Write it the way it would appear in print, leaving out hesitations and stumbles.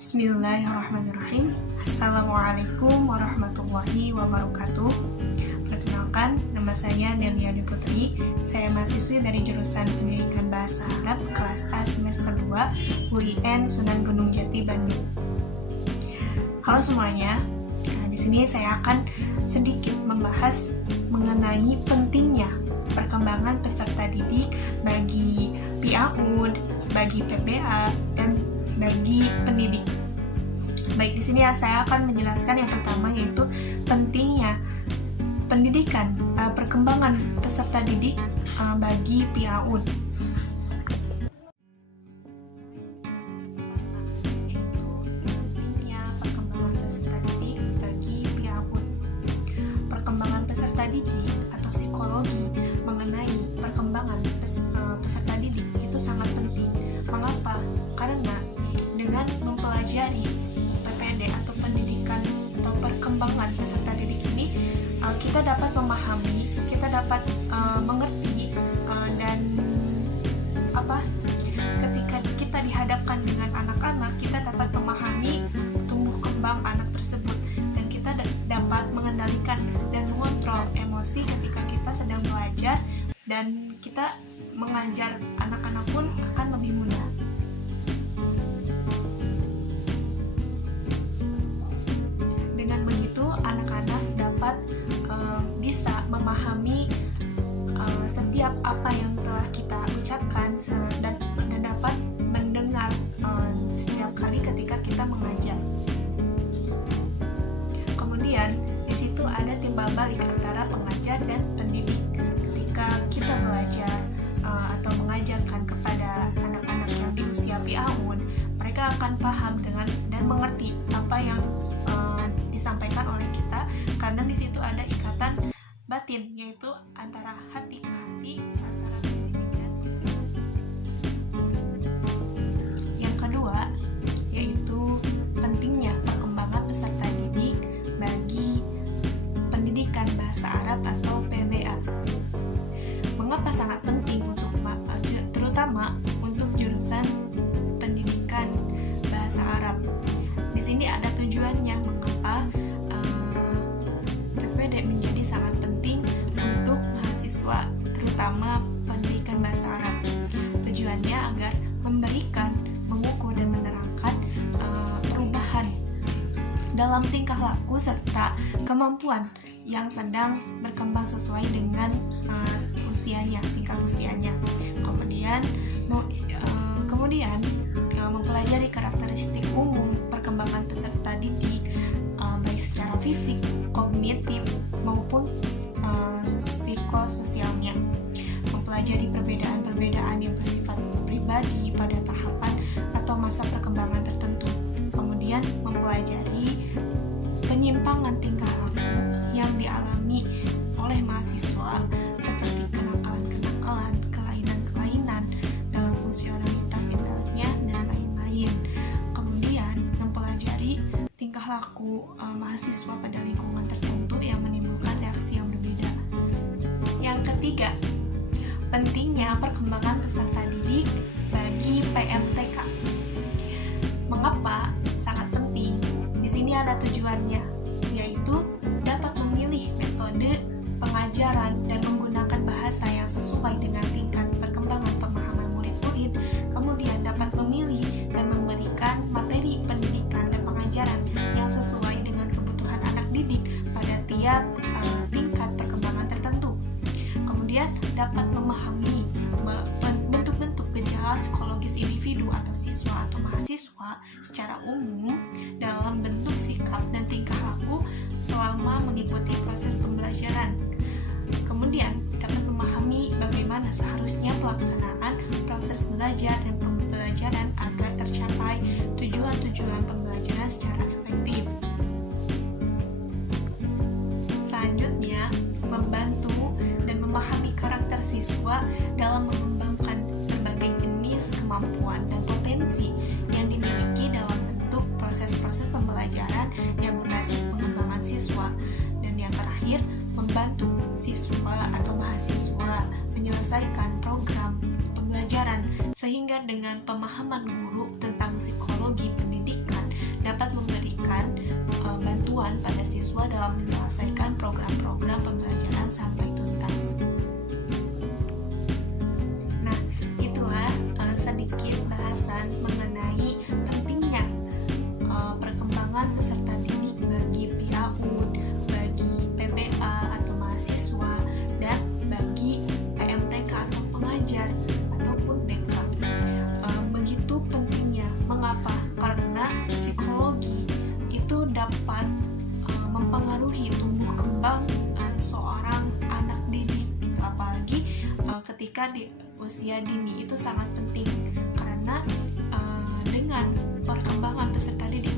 Bismillahirrahmanirrahim. Assalamualaikum warahmatullahi wabarakatuh. Perkenalkan, nama saya Delia Dwi Putri. Saya mahasiswi dari jurusan Pendidikan Bahasa Arab kelas A semester 2 UIN Sunan Gunung Jati, Bandung. Halo semuanya. Di sini saya akan sedikit membahas mengenai pentingnya perkembangan peserta didik bagi PAUD, bagi PPA, dan bagi pendidik. Baik, di sini saya akan menjelaskan yang pertama, yaitu pentingnya pendidikan, perkembangan peserta didik bagi PAUD. Yaitu pentingnya perkembangan peserta didik bagi PAUD. Perkembangan peserta didik atau psikologi mengenai perkembangan peserta didik itu sangat penting. Mengapa? Karena dengan mempelajari PPD atau pendidikan atau perkembangan peserta didik ini, kita dapat memahami, kita dapat mengerti, dan ketika kita dihadapkan dengan anak-anak, kita dapat memahami tumbuh kembang anak tersebut, dan kita dapat mengendalikan dan mengontrol emosi ketika kita sedang belajar, dan kita mengajar anak-anak pun akan lebih mudah. Dengan begitu, anak-anak dapat bisa memahami setiap apa yang telah kita ucapkan dan dapat mendengar setiap kali ketika kita mengajar. Kemudian di situ ada timbal balik antara pengajar dan pendidik. Ketika kita belajar atau mengajarkan kepada anak-anak yang di usia PAUD, mereka akan paham dan mengerti apa yang disampaikan oleh kita, karena di situ ada ikatan batin, yaitu antara hati ke hati, antara pendidik dan yang kedua, yaitu pentingnya perkembangan peserta didik bagi pendidikan bahasa Arab atau PBA. Mengapa sangat penting terutama untuk jurusan pendidikan bahasa Arab? Di sini ada tujuannya mengapa PPD menjadi sangat penting untuk mahasiswa, terutama pendidikan bahasa Arab. Tujuannya agar memberikan, mengukur, dan menerangkan perubahan dalam tingkah laku serta kemampuan yang sedang berkembang sesuai dengan usianya, tingkat usianya. Kemudian mempelajari karakteristik umum perkembangan peserta didik, baik secara fisik, kognitif, maupun psikososialnya. Mempelajari perbedaan-perbedaan yang bersifat pribadi pada tahapan atau masa perkembangan tertentu. Kemudian mempelajari penyimpangan tingkah laku yang dialami oleh mahasiswa, seperti kenakalan-kenakalan, kelainan-kelainan dalam fungsionalitas inteleknya, dan lain-lain. Kemudian mempelajari tingkah laku mahasiswa pada lingkungan tertentu yang menimbulkan reaksi yang berbeda. Yang ketiga, pentingnya perkembangan peserta didik bagi PMTK. Mengapa sangat penting? Di sini ada tujuannya, yaitu dapat memilih metode pengajaran dan menggunakan bahasa yang sesuai dengan tingkat perkembangan pemahaman murid-murid, kemudian dapat memilih dan memberikan materi pendidikan dan pengajaran yang sesuai dengan kebutuhan anak didik pada tiap tingkat perkembangan tertentu. Kemudian dapat memahami bentuk-bentuk gejala psikologis individu atau siswa atau mahasiswa secara umum dalam bentuk sikap dan tingkah laku selama mengikuti proses pembelajaran. Kemudian dapat memahami bagaimana seharusnya pelaksanaan proses belajar dan pembelajaran agar tercapai tujuan-tujuan pembelajaran secara efektif. Selanjutnya, membantu dan memahami karakter siswa dalam mengembangkan berbagai jenis kemampuan dan potensi yang dimiliki dalam bentuk proses-proses pembelajaran yang berbasis pengembangan siswa. Dan yang terakhir, membantu siswa atau mahasiswa menyelesaikan program pembelajaran sehingga dengan pemahaman guru tentang psikologi pendidikan menyelesaikan program-program pembelajaran sampai tuntas. Nah, itulah sedikit bahasan mengenai pentingnya perkembangan peserta didik bagi PAUD, bagi PPA atau mahasiswa, dan bagi PMTK atau pengajar ataupun BK. Begitu pentingnya. Mengapa? Karena psikologi itu dapat mempengaruhi tumbuh kembang seorang anak didik, apalagi ketika di usia dini itu sangat penting, karena dengan perkembangan peserta didik